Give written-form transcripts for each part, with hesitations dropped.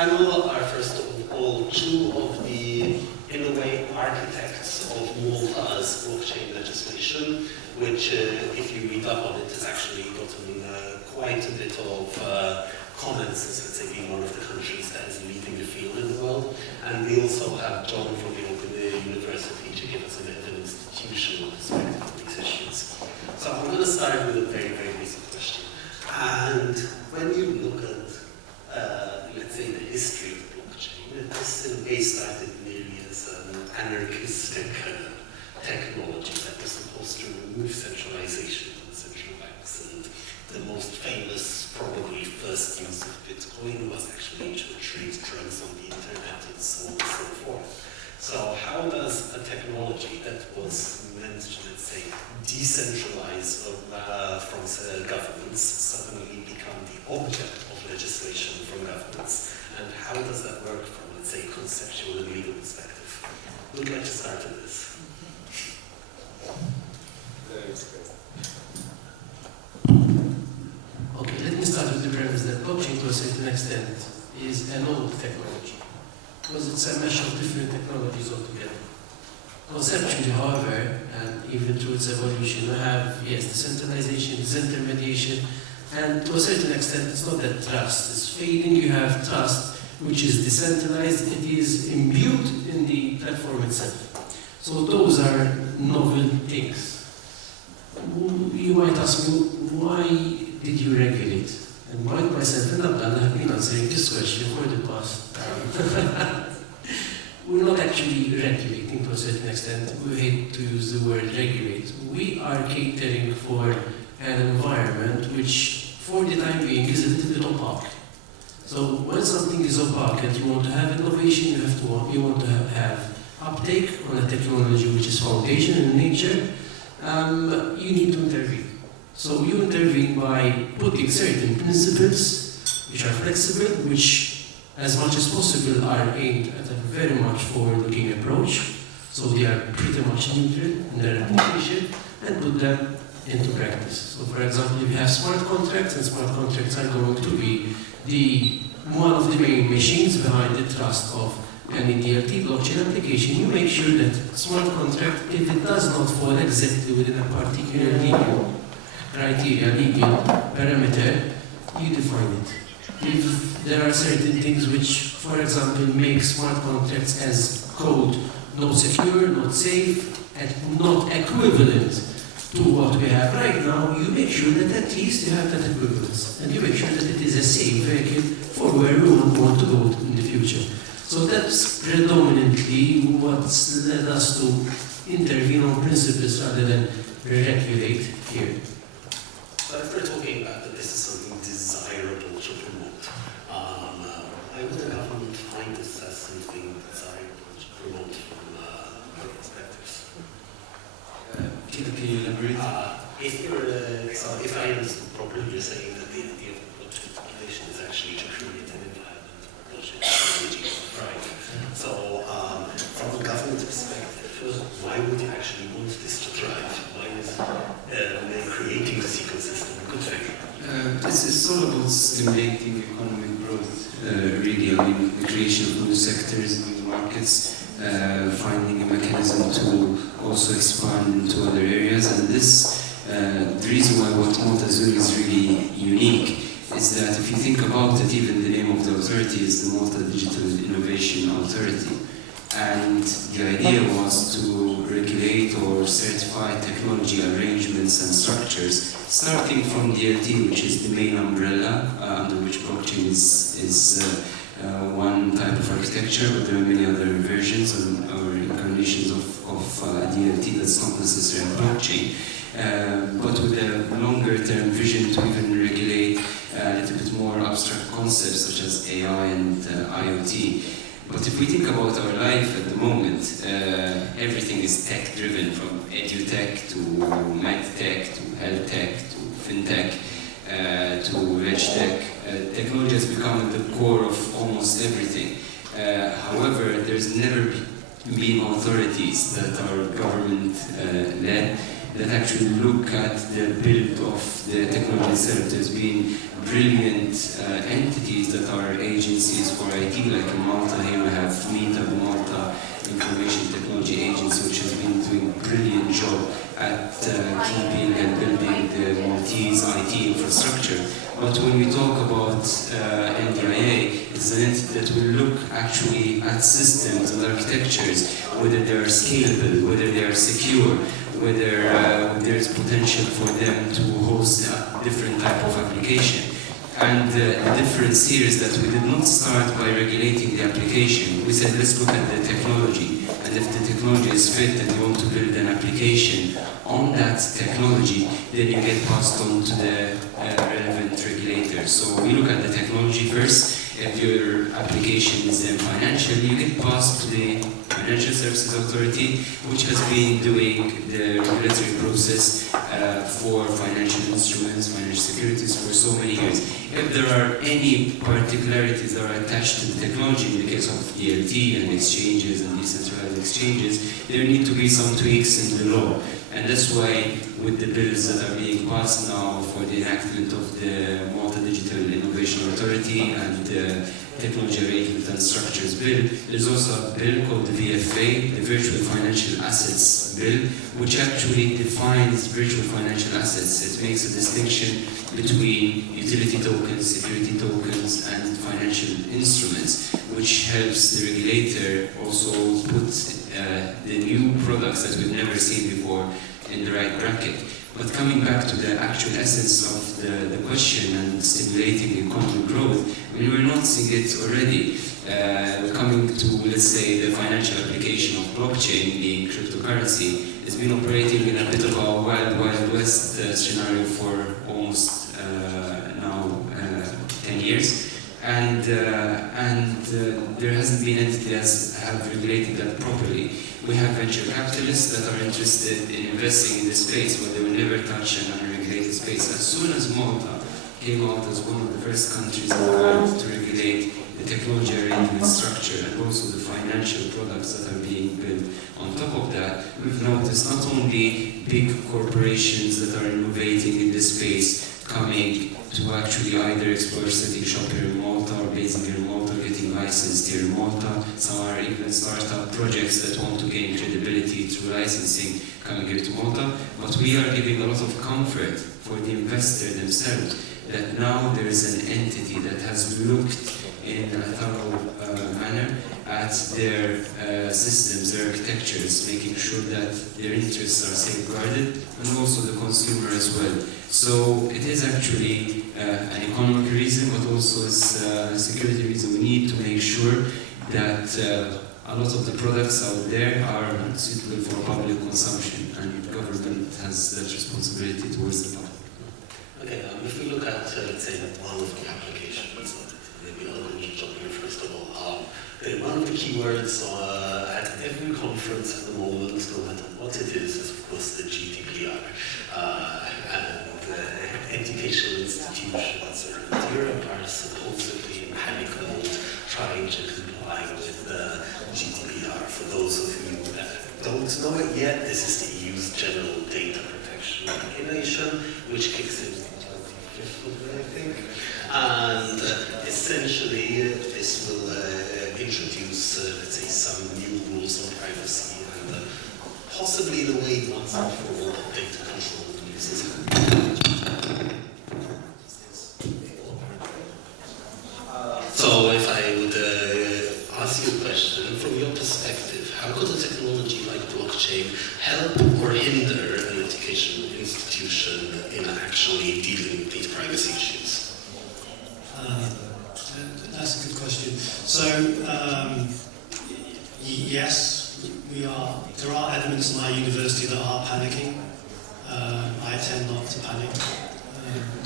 panel are first of all two of the, in a way, architects of Malta's blockchain legislation, which, if you read up on it, has actually gotten quite a bit of comments as, let's say, being one of the countries that is leading the field in the world. And we also have John from the Open University to give us a bit of an institutional perspective on these issues. So I'm going to start with a very, very basic question. And when you look at, let's say, the history of blockchain, this in a way started merely as an anarchistic technology that was supposed to remove centralization from the central banks. And the most famous, probably first use of Bitcoin was actually to trade drugs on the internet and so on and so forth. So how does a technology that was meant to, let's say, decentralize from governments suddenly become the object of legislation from governments? And how does that work from, let's say, conceptual and legal perspective? Who'd like to start with this? Okay, let me start with the premise that blockchain to a certain extent is an old technology, because it's a mesh of different technologies altogether. Conceptually, however, and even through its evolution, you have, yes, decentralization, disintermediation, and to a certain extent, it's not that trust is fading. You have trust, which is decentralized, it is imbued in the platform itself. So those are novel things. You might ask me, why did you regulate? And myself and Abdalla have been answering this question for the past. We're not actually regulating to a certain extent. We hate to use the word regulate. We are catering for an environment which, for the time being, is a little bit opaque. So when something is opaque and you want to have innovation, you want to have uptake on a technology which is foundation in nature, you need to intervene. So you intervene by putting certain principles which are flexible, which as much as possible are aimed at a very much forward-looking approach. So they are pretty much neutral in their application, and put them into practice. So for example, if you have smart contracts, and smart contracts are going to be one of the main machines behind the trust of any DLT blockchain application, you make sure that smart contract, if it does not fall exactly within a particular legal criteria, legal parameter, you define it. If there are certain things which, for example, make smart contracts as code not secure, not safe, and not equivalent to what we have right now, you make sure that at least you have that equivalence. And you make sure that it is a safe vehicle for where we want to go in the future. So that's predominantly what's led us to intervene on principles rather than regulate here. But if we're talking about that this is something desirable to promote, why would the government find this as something desirable to promote from your perspectives? Can you elaborate? If I understood properly, you're saying that the idea of the blockchain population is actually to create an environment where blockchain technology can thrive. So, from a government perspective, why would you actually want this to thrive? Why is creating this ecosystem a good thing? It's all about stimulating economic growth, really. I mean, the creation of new sectors, new markets, finding a mechanism to also expand into other areas. And this, the reason why what Malta is doing is really unique is that if you think about it, even the name of the authority is the Malta Digital Innovation Authority. And the idea was to regulate or certify technology arrangements and structures, starting from DLT, which is the main umbrella under which blockchain is one type of architecture, but there are many other versions or incarnations of DLT that's not necessarily blockchain. But with a longer-term vision to even regulate a little bit more abstract concepts such as AI and IoT. But if we think about our life at the moment, everything is tech-driven, from edutech to medtech to health tech to fintech to regtech. Technology has become at the core of almost everything. However, there's never been authorities that are government-led that actually look at the build of the technology itself. There's been brilliant entities that are agencies for IT, like in Malta. Here we have MITA, the Malta Information Technology Agency, which has been doing a brilliant job at keeping and building the Maltese IT infrastructure. But when we talk about NDIA, it's an entity that will look actually at systems and architectures, whether they are scalable, whether they are secure, whether there's potential for them to host a different type of application. And the difference here is that we did not start by regulating the application. We said, let's look at the technology. And if the technology is fit and you want to build an application on that technology, then you get passed on to the relevant regulators. So we look at the technology first. If your application is then financial, you get passed to the Financial Services Authority, which has been doing the regulatory process for financial instruments, financial securities for so many years. If there are any particularities that are attached to the technology, in the case of DLT and exchanges and decentralized exchanges, there need to be some tweaks in the law. And that's why with the bills that are being passed now for the enactment of the Malta Digital Innovation Authority and the Technology Arrangement and Structures Bill, there's also a bill called the VFA, the Virtual Financial Assets Bill, which actually defines virtual financial assets. It makes a distinction between utility tokens, security tokens, and financial instruments, which helps the regulator also put the new products that we've never seen before in the right bracket. But coming back to the actual essence of the question and stimulating economic growth, I mean, we're noticing it already. Coming to, let's say, the financial application of blockchain being cryptocurrency, it's been operating in a bit of a wild, wild west scenario for almost now 10 years. And there hasn't been entity that have regulated that properly. We have venture capitalists that are interested in investing in this space, but they will never touch an unregulated space. As soon as Malta came out as one of the first countries in the world to regulate the technology arrangement structure and also the financial products that are being built on top of that, we've noticed not only big corporations that are innovating in this space coming to actually either explore setting shop here in Malta or basing here in Malta, getting licensed here in Malta. Some are even startup projects that want to gain credibility through licensing coming here to Malta. But we are giving a lot of comfort for the investor themselves that now there is an entity that has looked in a thorough manner at their systems, their architectures, making sure that their interests are safeguarded, and also the consumer as well. So it is actually an economic reason, but also it's a security reason. We need to make sure that a lot of the products out there are suitable for public consumption, and the government has that responsibility towards the public. Okay, if we look at, let's say, one of the applications, maybe I'll jump in first of all. One of the keywords at every conference at the moment, no matter what it is of course the GDPR. And educational institutions around Europe are supposedly in panic mode trying to comply with the GDPR. For those of you that don't know it yet, this is the EU's General Data Protection Regulation, which kicks in 2025, I think. And essentially, this will introduce, let's say, some new rules on privacy and possibly the way once and for all data control uses. So if I would ask you a question, from your perspective, how could a technology like blockchain help or hinder an educational institution in actually dealing with these privacy issues? That's a good question. So, yes, there are elements in my university that are panicking. I tend not to panic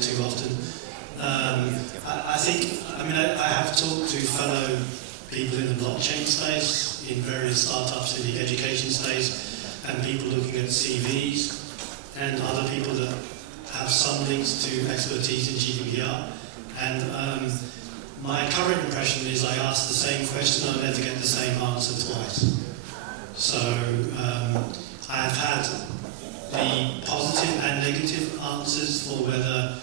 too often. I have talked to fellow people in the blockchain space, in various startups in the education space, and people looking at CVs, and other people that have some links to expertise in GDPR. And my current impression is I ask the same question and I never get the same answer twice. So I've had the positive and negative answers for whether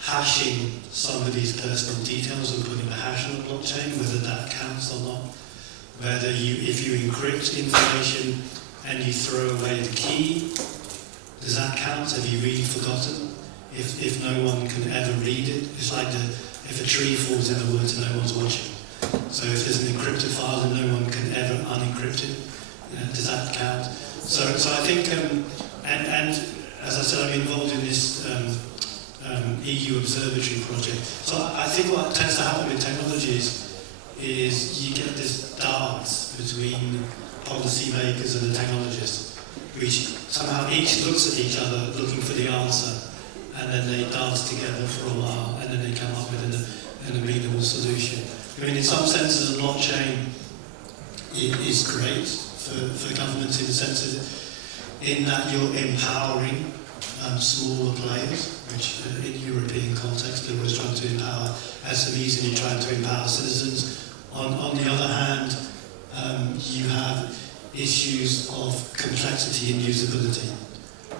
hashing somebody's personal details and putting a hash on a blockchain, whether that counts or not. Whether if you encrypt information and you throw away the key, does that count? Have you really forgotten? If no one can ever read it, it's like if a tree falls in the woods and no one's watching. So if there's an encrypted file and no one can ever unencrypt it, does that count? So I think, and as I said, I'm involved in this EU observatory project. So I think what tends to happen with technologies is you get this dance between policymakers and the technologists, which somehow each looks at each other looking for the answer, and then they dance together for a while, and then they come up with an amenable solution. I mean, in some senses, a blockchain is great for governments in the sense in that you're empowering smaller players, which in European context they're always trying to empower SMEs and you're trying to empower citizens. On the other hand, you have issues of complexity and usability.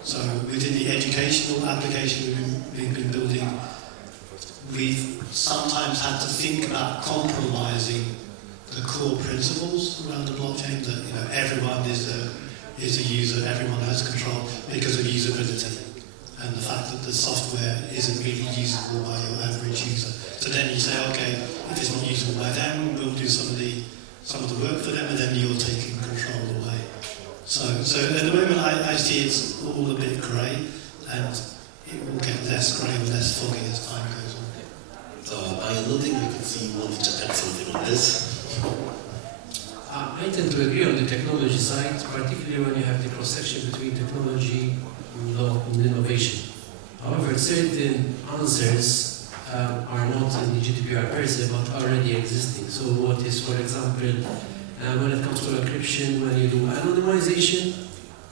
So within the educational application we've been building, we've sometimes had to think about compromising the core principles around the blockchain, that everyone is a user, everyone has control because of usability, and the fact that the software isn't really usable by your average user. So then you say, okay, if it's not usable by them, we'll do some of the work for them, and then you're taking control away. So at the moment I see it's all a bit grey, and it will get less grey and less foggy as time goes on. So by nodding, we can see you wanted to add something on this. I tend to agree on the technology side, particularly when you have the cross-section between technology, law, and innovation. However, certain answers are not in the GDPR per se, but already existing. So what is, for example, when it comes to encryption, when you do anonymization,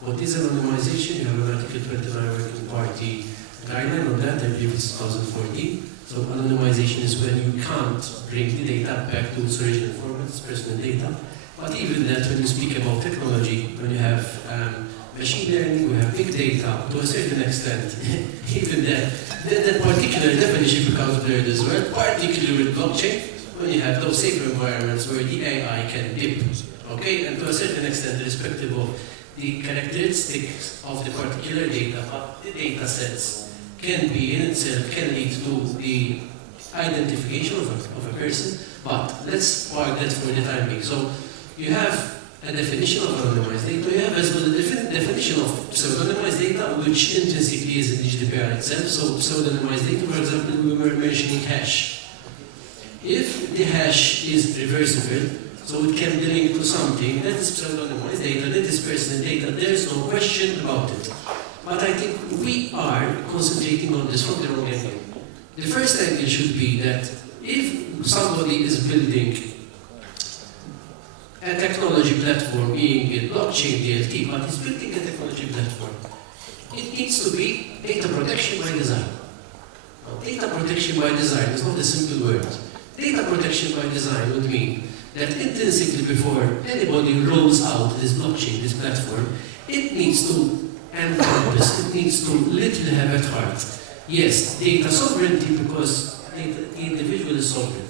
what is anonymization? You have an Article 29 Working Party guideline on that, I believe it's 2014. So anonymization is when you can't bring the data back to its original format, its personal data. But even that, when you speak about technology, when you have machine learning, we have big data, to a certain extent, even that particular definition becomes blurred as well, particularly with blockchain, when you have those safer environments where the AI can dip, okay, and to a certain extent, irrespective of the characteristics of the particular data, but the data sets can be in itself, can lead to the identification of a person, but let's park that for the time being. So you have a definition of anonymized data, you have as well a definition of pseudonymized data, which intrinsically is in the GDPR itself. So pseudonymized data, for example, we were mentioning hash. If the hash is reversible, so it can be linked to something that is pseudonymized data, that is personal data, there is no question about it. But I think we are concentrating on this from the wrong angle. The first angle should be that if somebody is building a technology platform, being a blockchain DLT, but is building a technology platform, it needs to be data protection by design. Now, data protection by design is not a simple word. Data protection by design would mean that intrinsically before anybody rolls out this blockchain, this platform, it needs to encompass, it needs to literally have at heart, yes, data sovereignty, because the individual is sovereign.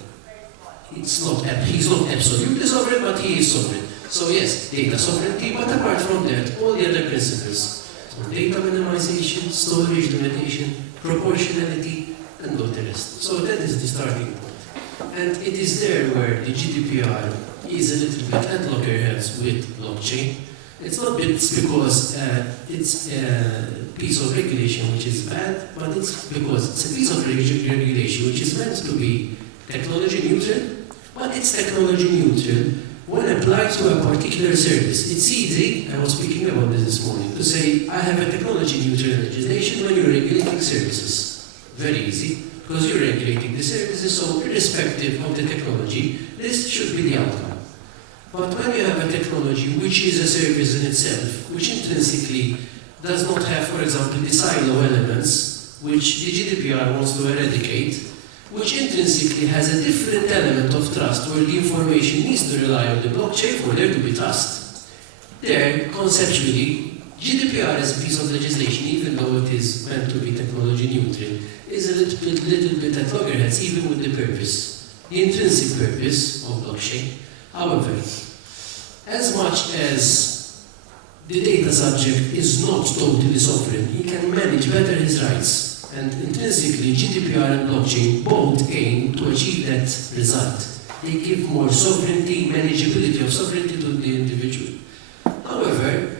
He's not absolutely sovereign, but he is sovereign. So yes, data sovereignty, but apart from that, all the other principles. So data minimization, storage limitation, proportionality, and all the rest. So that is the starting point. And it is there where the GDPR is a little bit at loggerheads with blockchain. It's not because it's a piece of regulation which is bad, but it's because it's a piece of regulation which is meant to be technology neutral, but it's technology neutral when applied to a particular service. It's easy, I was speaking about this morning, to say I have a technology neutral legislation when you're regulating services. Very easy, because you're regulating the services, so irrespective of the technology, this should be the outcome. But when you have a technology which is a service in itself, which intrinsically does not have, for example, the silo elements, which the GDPR wants to eradicate, which intrinsically has a different element of trust where the information needs to rely on the blockchain for there to be trust, there, conceptually, GDPR as a piece of legislation, even though it is meant to be technology neutral, is a little bit at loggerheads, even with the purpose, the intrinsic purpose of blockchain. However, as much as the data subject is not totally sovereign, he can manage better his rights. And intrinsically, GDPR and blockchain both aim to achieve that result. They give more sovereignty, manageability of sovereignty to the individual. However,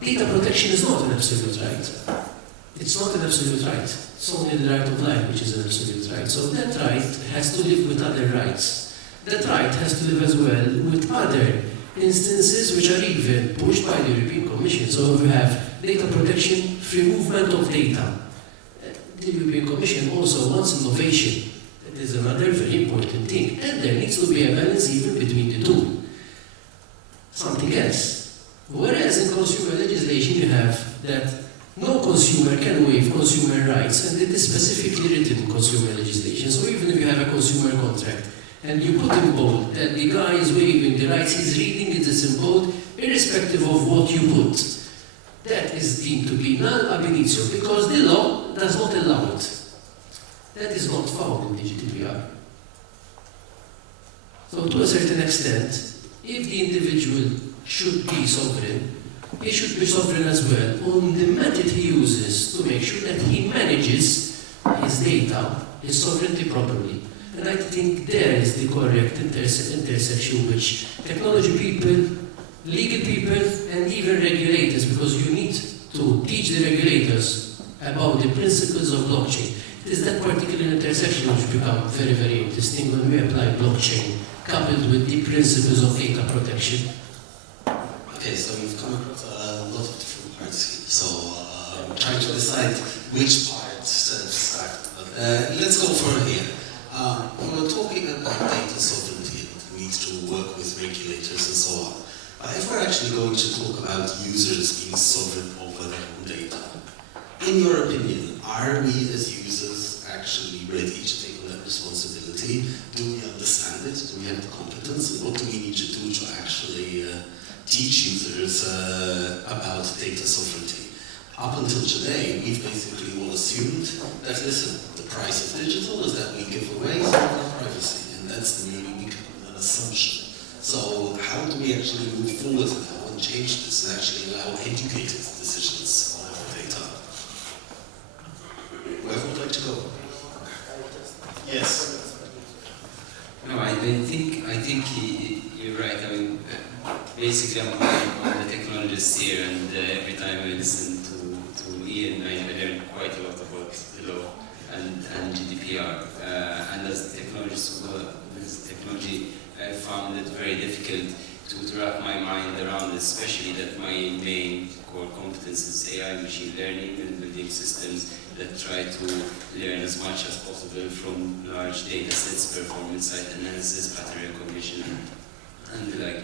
data protection is not an absolute right. It's not an absolute right. It's only the right of life which is an absolute right. So that right has to live with other rights. That right has to live as well with other instances which are even pushed by the European Commission. So we have data protection, free movement of data. The European Commission also wants innovation. That is another very important thing. And there needs to be a balance even between the two. Something else. Whereas in consumer legislation you have that no consumer can waive consumer rights, and it is specifically written in consumer legislation. So even if you have a consumer contract and you put in bold that the guy is waiving the rights, he's reading it as in bold, irrespective of what you put, that is deemed to be null ab initio, because the law does not allow it. That is not found in the GDPR. So to a certain extent, if the individual should be sovereign, he should be sovereign as well on the method he uses to make sure that he manages his data, his sovereignty properly. And I think there is the correct intersection which technology people, legal people, and even regulators, because you need to teach the regulators about the principles of blockchain. It is that particular intersection which becomes very, very interesting when we apply blockchain coupled with the principles of data protection. Okay, so we've come across a lot of different parts here. So I'm trying to decide which part to start. Let's go for here. We were talking about data sovereignty and the need to work with regulators and so on. But if we're actually going to talk about users being sovereign over their own data, in your opinion, are we as users actually ready to take on that responsibility? Do we understand it? Do we have the competence? And what do we need to do to actually teach users about data sovereignty? Up until today, we've basically all assumed that, listen, the price of digital is that we give away some of our privacy, and that's really become an assumption. So how do we actually move forward now and change this and actually allow educated decisions on our data? Whoever would like to go? Yes. No, I think you're right. I mean, basically I'm the technologist here, and every time I listen to Ian, I learn quite a lot about the law and GDPR. And as a technologist, I found it very difficult to wrap my mind around, especially that my main core competence is AI, machine learning, and building systems that try to learn as much as possible from large data sets, performance, site analysis, pattern recognition, and the like,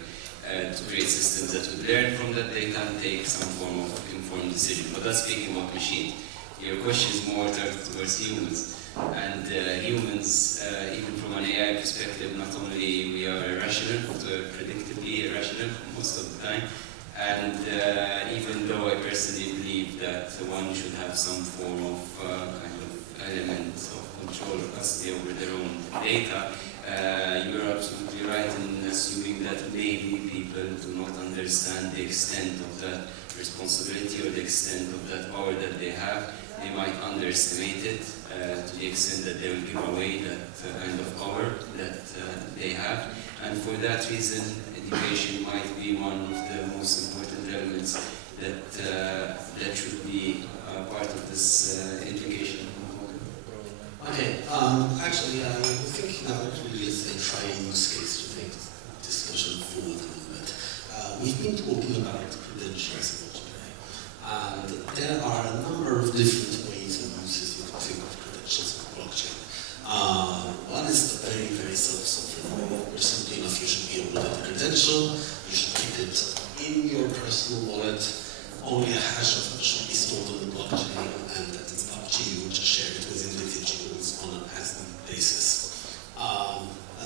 to create systems that would learn from that data and take some form of informed decision. But that's speaking about machine. Your question is more towards humans. And humans, even from an AI perspective, not only we are irrational, but we're predictably irrational most of the time. And even though I personally believe that one should have some form of kind of element of control or custody over their own data, you are absolutely right in assuming that maybe people do not understand the extent of that responsibility or the extent of that power that they have. They might underestimate it to the extent that they will give away that kind of power that they have. And for that reason, education might be one of the most important elements that should be part of this education. Okay, actually, I think now really is a try a use case to take discussion forward a little bit. We've been talking about credentials today, and there are a number of different ways and uses you can think of credentials in blockchain. One is the very, very self-sovereign way, where simply enough you should be able to get a credential, you should keep it in your personal wallet, only a hash of it should be stored on the blockchain, and that it's up to you to share it with individuals on an as-needed basis.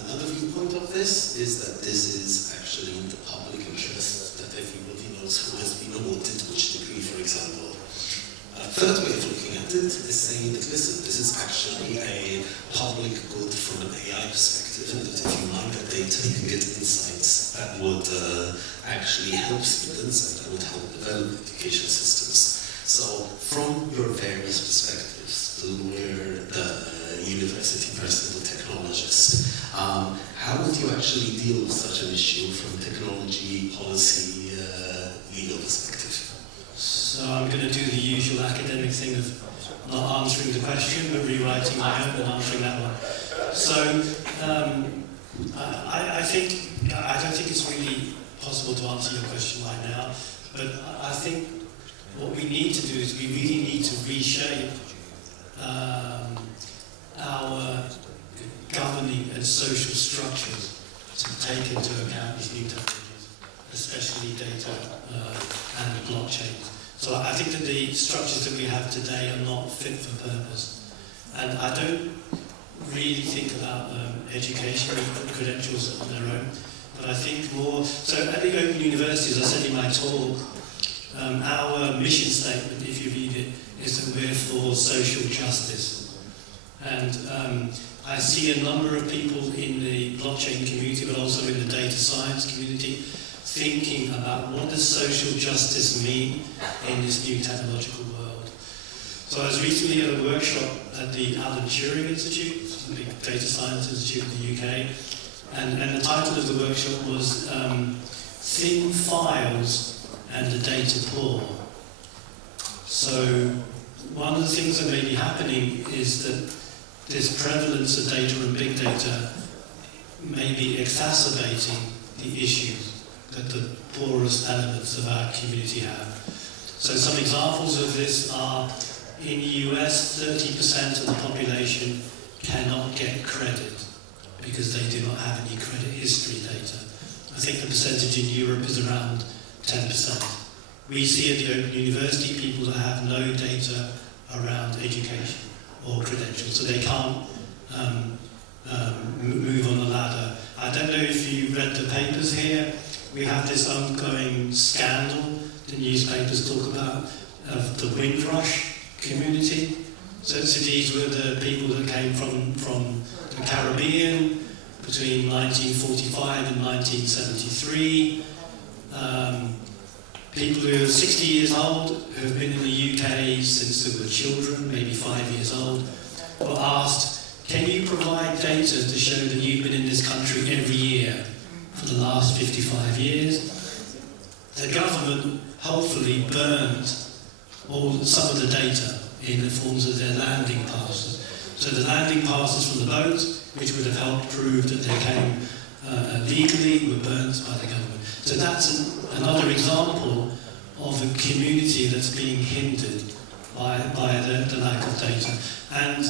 Another viewpoint of this is that this is actually in the public interest, that everybody knows knows who has been awarded which degree, for example. A third way of looking at it is saying that, listen, this is actually a public good from an AI perspective, and that if you mine that data, you can get insights that would actually help students and that would help develop education systems. So, from your various perspectives, we're the university person, the technologist, how would you actually deal with such an issue from a technology, policy, legal perspective? So I'm going to do the usual academic thing of not answering the question, but rewriting my own and answering that one. So I don't think it's really possible to answer your question right now, but I think what we need to do is we really need to reshape our governing and social structures to take into account these new technologies, especially data and blockchain. So I think that the structures that we have today are not fit for purpose. And I don't really think about education and credentials on their own, but I think more, so at the Open University, as I said in my talk, our mission statement, if you read it, is that we're for social justice. And I see a number of people in the blockchain community, but also in the data science community, thinking about what does social justice mean in this new technological world. So I was recently at a workshop at the Alan Turing Institute, which is a big data science institute in the UK, and the title of the workshop was Thin Files and the Data Poor. So one of the things that may be happening is that this prevalence of data and big data may be exacerbating the issues that the poorest elements of our community have. So some examples of this are, in the US, 30% of the population cannot get credit because they do not have any credit history data. I think the percentage in Europe is around 10%. We see at the Open University people that have no data around education or credentials, so they can't move on the ladder. I don't know if you read the papers here. We have this ongoing scandal the newspapers talk about of the Windrush community. So these were the people that came from the Caribbean between 1945 and 1973. People who are 60 years old, who have been in the UK since they were children, maybe 5 years old, were asked, can you provide data to show that you've been in this country every year for the last 55 years? The government hopefully burned some of the data in the forms of their landing passes. So the landing passes from the boat, which would have helped prove that they came legally, were burnt by the government. So that's another example of a community that's being hindered by the lack of data. And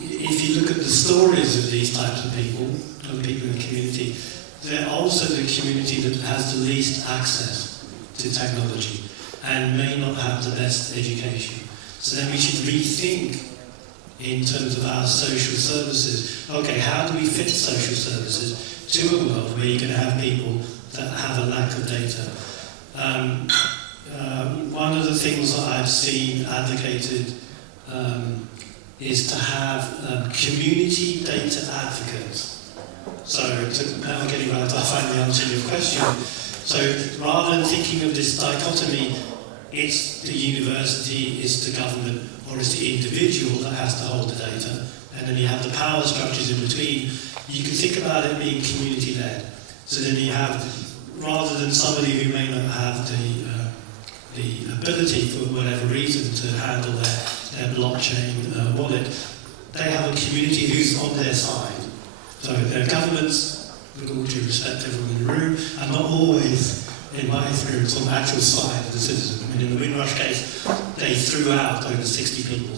if you look at the stories of these types of people in the community, they're also the community that has the least access to technology and may not have the best education. So then we should rethink in terms of our social services. Okay, how do we fit social services to a world where you're going to have people that have a lack of data? One of the things that I've seen advocated is to have community data advocates. So, now I'm getting right, I finally answered your question. So, rather than thinking of this dichotomy, it's the university, it's the government, or it's the individual that has to hold the data, and then you have the power structures in between. You can think about it being community-led. So then you have, rather than somebody who may not have the ability for whatever reason to handle their blockchain wallet, they have a community who's on their side. So their governments, with all due respect to everyone in the room, are not always, in my experience, on the actual side of the citizen. I mean, in the Windrush case, they threw out over 60 people.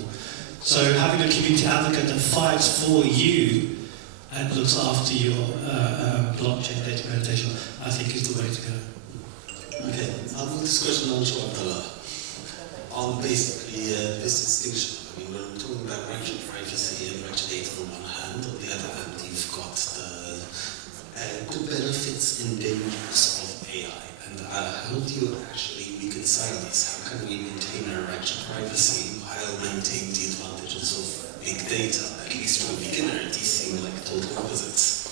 So having a community advocate that fights for you and looks after your blockchain data meditation, I think is the way to go. Okay, I'll move this question on to Abdalla. On basically this distinction, I mean, when we're talking about right privacy and right data on one hand, on the other hand, you've got the benefits and dangers of AI. And how do you actually reconcile this? How can we maintain our right to privacy while maintaining the advantages of big data? At least for a beginner, these seem like total opposites.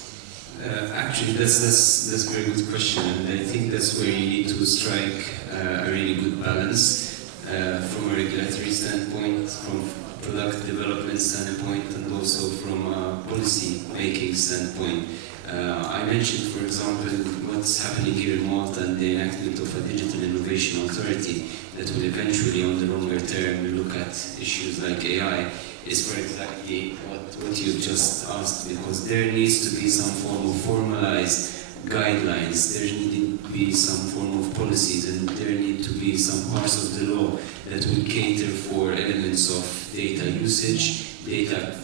Actually, that's a very good question, and I think that's where you need to strike a really good balance from a regulatory standpoint, from product development standpoint, and also from a policy making standpoint. I mentioned, for example, what's happening here in Malta and the enactment of a digital innovation authority that will eventually, on the longer term, look at issues like AI, is for exactly what you just asked, because there needs to be some form of formalized guidelines, there need to be some form of policies, and there need to be some parts of the law that will cater for elements of data usage, data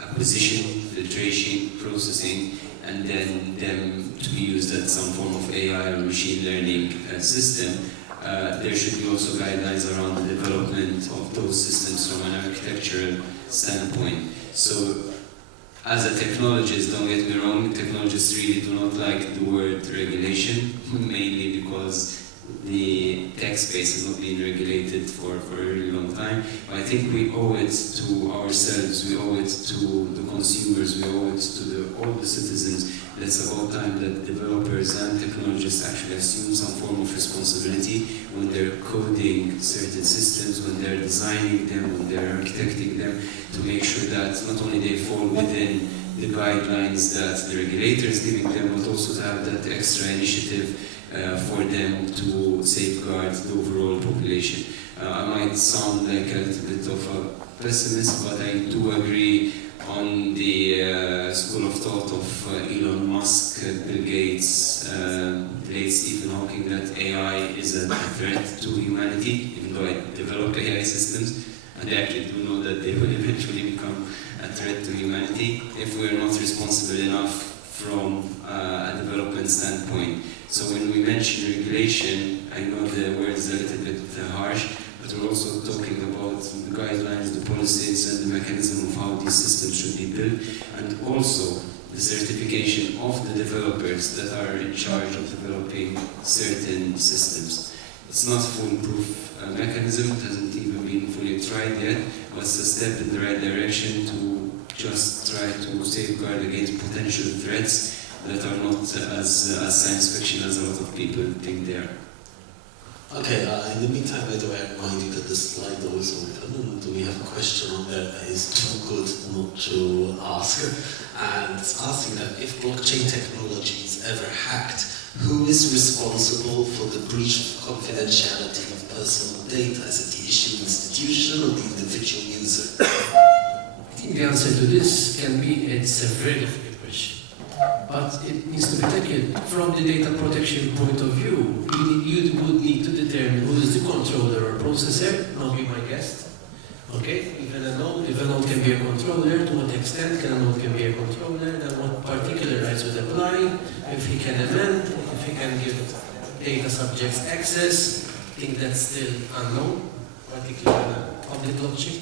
acquisition, filtration, processing, and then them to be used as some form of AI or machine learning system. There should be also guidelines around the development of those systems from an architectural standpoint. So, as a technologist, don't get me wrong, technologists really do not like the word regulation, mainly because the tech space has not been regulated for a really long time. But I think we owe it to ourselves, we owe it to the consumers, we owe it to all the citizens. It's about time that developers and technologists actually assume some form of responsibility when they're coding certain systems, when they're designing them, when they're architecting them, to make sure that not only they fall within the guidelines that the regulator is giving them, but also to have that extra initiative for them to safeguard the overall population. I might sound like a little bit of a pessimist, but I do agree on the school of thought of Elon Musk, Bill Gates, late Stephen Hawking, that AI is a threat to humanity, even though I develop AI systems, and I actually do know that they will eventually become a threat to humanity if we are not responsible enough from a development standpoint. So when we mention regulation, I know the word is a little bit harsh, but we're also talking about the guidelines, the policies, and the mechanism of how these systems should be built, and also the certification of the developers that are in charge of developing certain systems. It's not a foolproof mechanism, it hasn't even been fully tried yet, but it's a step in the right direction to just try to safeguard against potential threats that are not as science fiction as a lot of people think they are. Okay, in the meantime, by the way, I remind you that the slide is open, and we have a question on there that is too good not to ask. And it's asking that if blockchain technology is ever hacked, who is responsible for the breach of confidentiality of personal data? Is it the issuing institution or the individual user? I think the answer to this can be it's a very difficult question. But it needs to be taken from the data protection point of view. You would need to determine who is the controller or processor, not be my guest. Okay? Even a node can be a controller, to what extent can a node be a controller, then what particular rights would apply, if he can amend, if he can give data subjects access. I think that's still unknown, particularly in a public blockchain.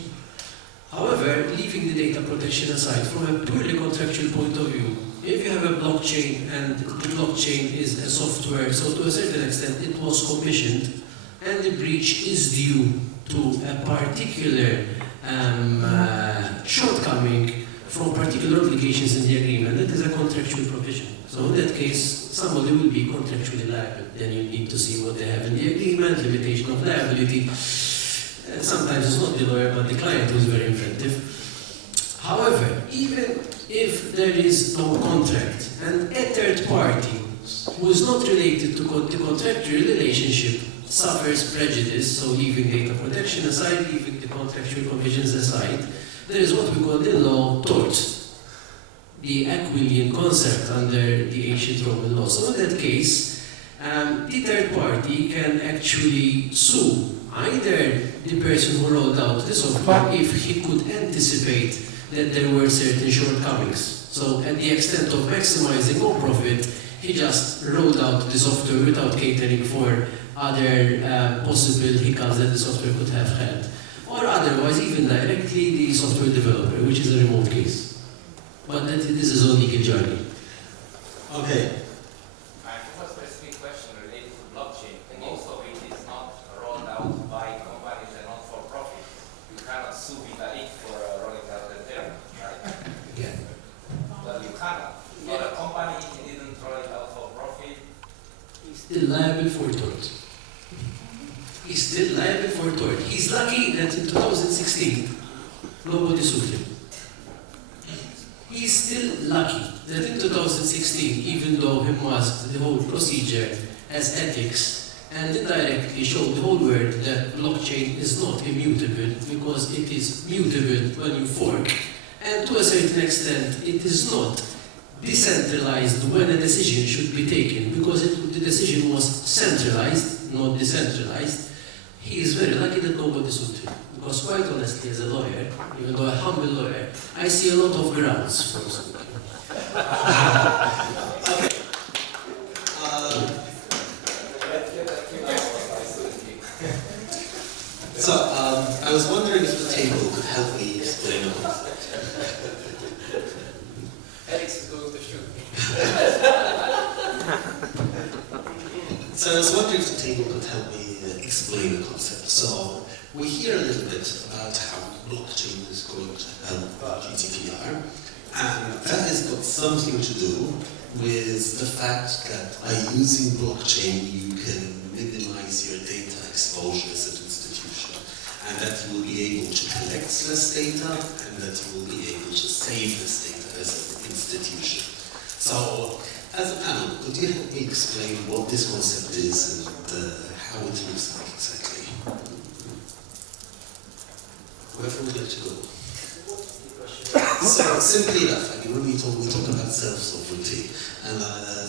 However, leaving the data protection aside, from a purely contractual point of view, if you have a blockchain and the blockchain is a software, so to a certain extent it was commissioned and the breach is due to a particular shortcoming from particular obligations in the agreement, that is a contractual provision. So in that case, somebody will be contractually liable. Then you need to see what they have in the agreement, limitation of liability. Sometimes it's not the lawyer, but the client who's very inventive. However, even if there is no contract and a third party who is not related to the contractual relationship suffers prejudice, so leaving data protection aside, leaving the contractual provisions aside, there is what we call the law tort, the Aquilian concept under the ancient Roman law. So in that case, the third party can actually sue either the person who rolled out the software if he could anticipate that there were certain shortcomings. So at the extent of maximizing more profit, he just rolled out the software without catering for other possible hiccups that the software could have had. Or otherwise, even directly the software developer, which is a remote case. But this is all legal jargon. Okay. I have a specific question related to blockchain. still liable for tort. He's still liable for tort. He's lucky that in 2016, nobody sued him. He's still lucky that in 2016, even though he masked the whole procedure as ethics and indirectly showed the whole world that blockchain is not immutable because it is mutable when you fork, and to a certain extent it is not decentralized when a decision should be taken because the decision was centralized, not decentralized. He is very lucky that nobody sued him. Because quite honestly, as a lawyer, even though a humble lawyer, I see a lot of grounds for suing. Okay. So, I was wondering if the table could help me explain a concept. Alex is going to shoot me. So I was wondering if the table could help me explain the concept. So we hear a little bit about how blockchain is going to help GDPR, and that has got something to do with the fact that by using blockchain you can minimize your data exposure as an institution, and that you will be able to collect less data, and that you will be able to save less data as an institution. So, as a panel, could you help me explain what this concept is and how it looks like exactly? Whoever would like to go. So, simply enough, I mean, when we talk about self-sovereignty, and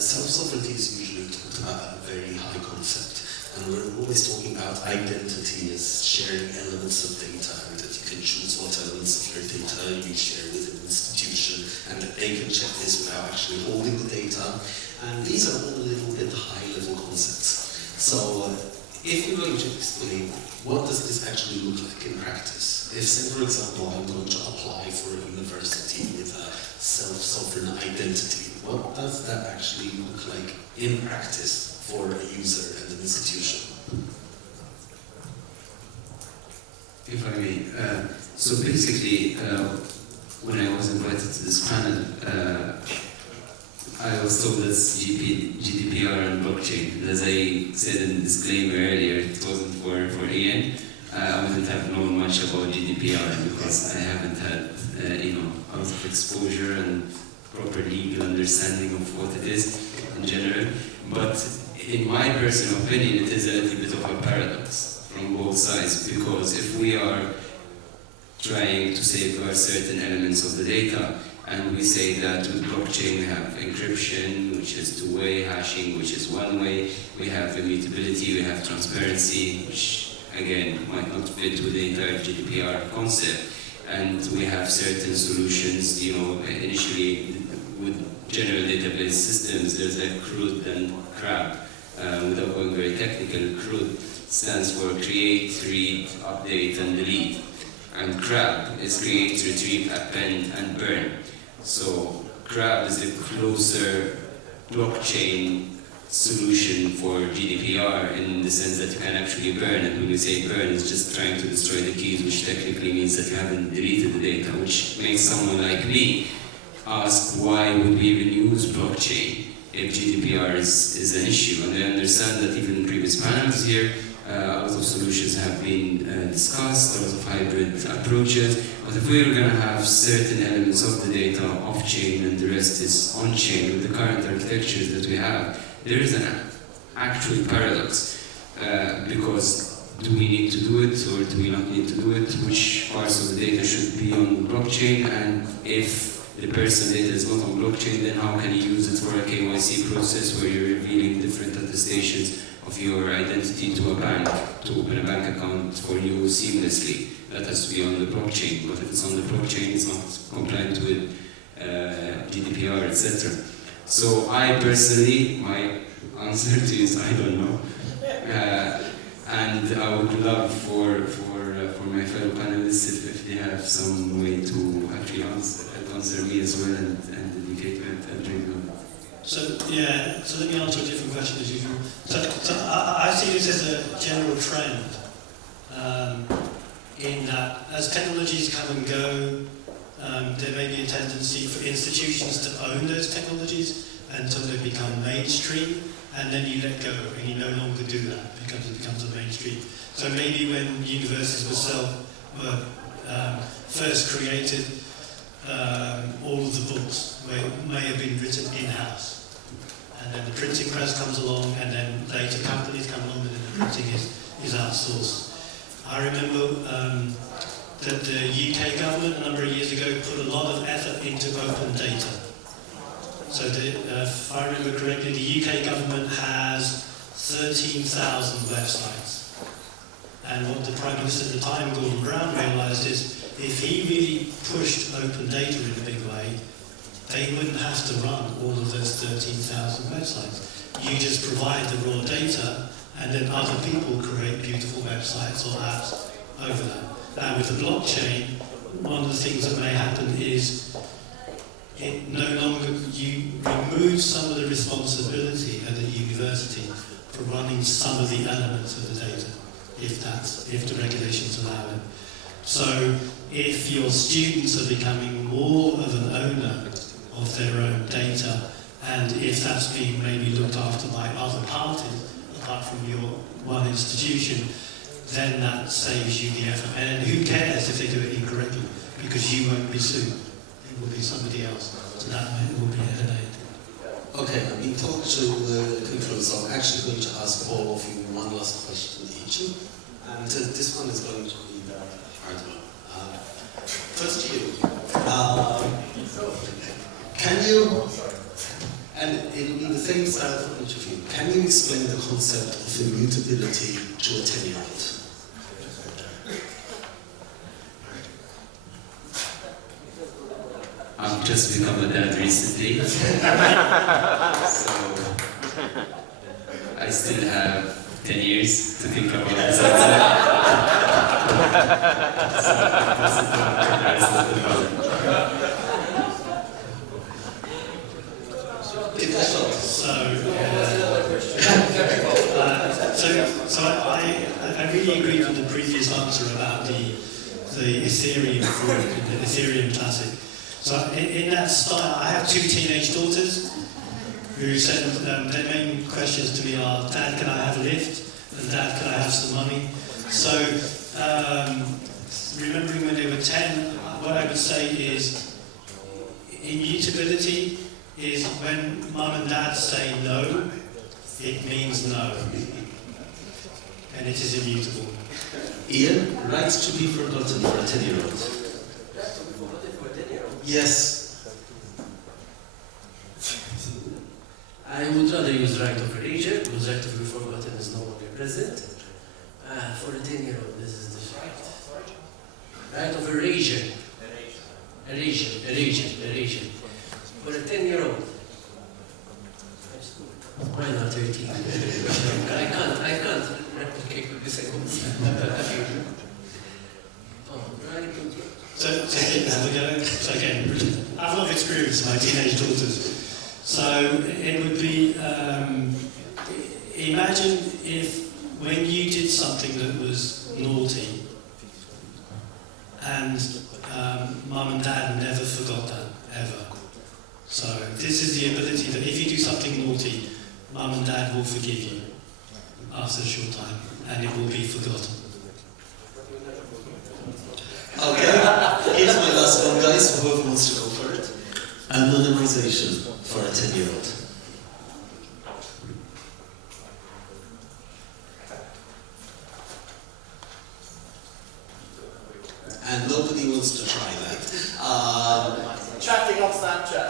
self-sovereignty is usually talked about a very high concept, and we're always talking about identity as sharing elements of data, and that you can choose what elements of your data you share with an institution, and that they can check this without actually holding the data. And these are all a little bit high-level concepts. So if you're going to explain what does this actually look like in practice, if, say, for example, I'm going to apply for a university with a self-sovereign identity, what does that actually look like in practice for a user and an institution? If I may, so basically, when I was invited to this panel, I was told that GDPR and blockchain. As I said in the disclaimer earlier, it wasn't for Ian. I wouldn't have known much about GDPR because I haven't had, a lot of exposure and proper legal understanding of what it is in general. But in my personal opinion, it is a little bit of a paradox from both sides, because if we are trying to safeguard certain elements of the data, and we say that with blockchain we have encryption, which is two-way, hashing, which is one-way, we have immutability, we have transparency, which again might not fit with the entire GDPR concept, and we have certain solutions, initially with general database systems, there's like CRUD and CRAB. Without going very technical, CRUD stands for create, read, update, and delete. And CRAB is create, retrieve, append, and burn. So CRAB is the closer blockchain solution for GDPR in the sense that you can actually burn, and when you say burn, it's just trying to destroy the keys, which technically means that you haven't deleted the data, which makes someone like me ask why would we even use blockchain if GDPR is an issue. And I understand that even in previous panels here, a lot of solutions have been discussed, a lot of hybrid approaches, but if we're going to have certain elements of the data off-chain and the rest is on-chain with the current architectures that we have, there is an actual paradox, because do we need to do it or do we not need to do it? Which parts of the data should be on the blockchain? And if the personal data is not on blockchain, then how can you use it for a KYC process where you're revealing different attestations of your identity to a bank, to open a bank account for you seamlessly? That has to be on the blockchain, but if it's on the blockchain, it's not compliant with GDPR, etc. So I personally, my answer to you is I don't know. And I would love for my fellow panelists if they have some way to actually answer me as well and dedicate and drink on. So let me answer a different question as usual. So I see this as a general trend in that as technologies come and go, there may be a tendency for institutions to own those technologies until they become mainstream, and then you let go and you no longer do that because it becomes a mainstream. So maybe when universities were first created, all of the books may have been written in-house. And then the printing press comes along, and then later companies come along, and then the printing is outsourced. I remember that the UK government a number of years ago put a lot of effort into open data. So if I remember correctly, the UK government has 13,000 websites. And what the Prime Minister at the time, Gordon Brown, realised is if he really pushed open data in a big way, they wouldn't have to run all of those 13,000 websites. You just provide the raw data, and then other people create beautiful websites or apps over that. Now with the blockchain, one of the things that may happen is it no longer, you remove some of the responsibility at the university for running some of the elements of the data, if the regulations allow it. So if your students are becoming more of an owner of their own data, and if that's being maybe looked after by other parties, apart from your one institution, then that saves you the effort. And who cares if they do it incorrectly? Because you won't be sued. It will be somebody else. So that will be eliminated. Okay, I'm being told to conclude, so I'm actually going to ask all of you one last question each. And this one is going to be the hard one. First you. Can you, and it will be the same style for each of you, can you explain the concept of immutability to a 10-year-old? I've just become a dad recently, so I still have 10 years to think about this answer. So I really agree with the previous answer about the Ethereum group, the Ethereum Classic. So in that style, I have two teenage daughters who said their main questions to me are, Dad, can I have a lift? And Dad, can I have some money? So remembering when they were 10, what I would say is immutability is when Mum and Dad say no, it means no. And it is immutable. Ian, rights to be forgotten for a 10-year-old. Yes. I would rather use right of erasure, because right of be forgotten is no longer present. For a 10-year-old, this is the fact. Right of erasure. Erasure. For a 10-year-old. Why not 13? I can't replicate with the seconds. So again, I have a lot of experience with my teenage daughters. So it would be, imagine if when you did something that was naughty, and Mum and Dad never forgot that, ever. So this is the ability that if you do something naughty, Mum and Dad will forgive you after a short time, and it will be forgotten. Okay, here's my last one, guys, whoever wants to go for it. Anonymization for a 10-year-old. And nobody wants to try that. Chatting on Snapchat.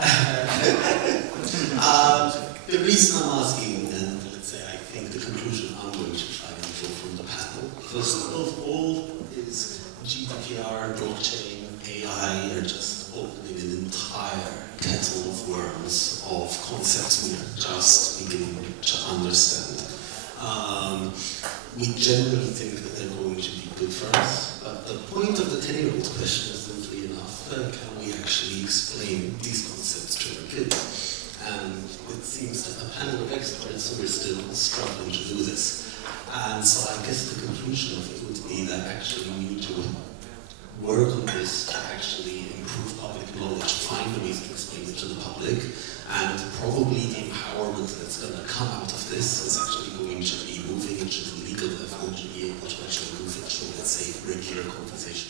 The reason I'm asking, and let's say I think the conclusion I'm going to try and draw from the panel, first of all, is GDPR, blockchain, AI are just opening an entire kettle of worms of concepts we are just beginning to understand. We generally think that they're going to be good for us, but the point of the 10-year-old question is simply enough. Can we actually explain these concepts to our kids? And it seems that a panel of experts who are still struggling to do this. And so I guess the conclusion of it would be that actually we need to work on this to actually improve public knowledge, find ways to explain it to the public, and probably the empowerment that's going to come out of this is actually going to be moving into the legal level, to be able to actually move into, let's say, regular conversation.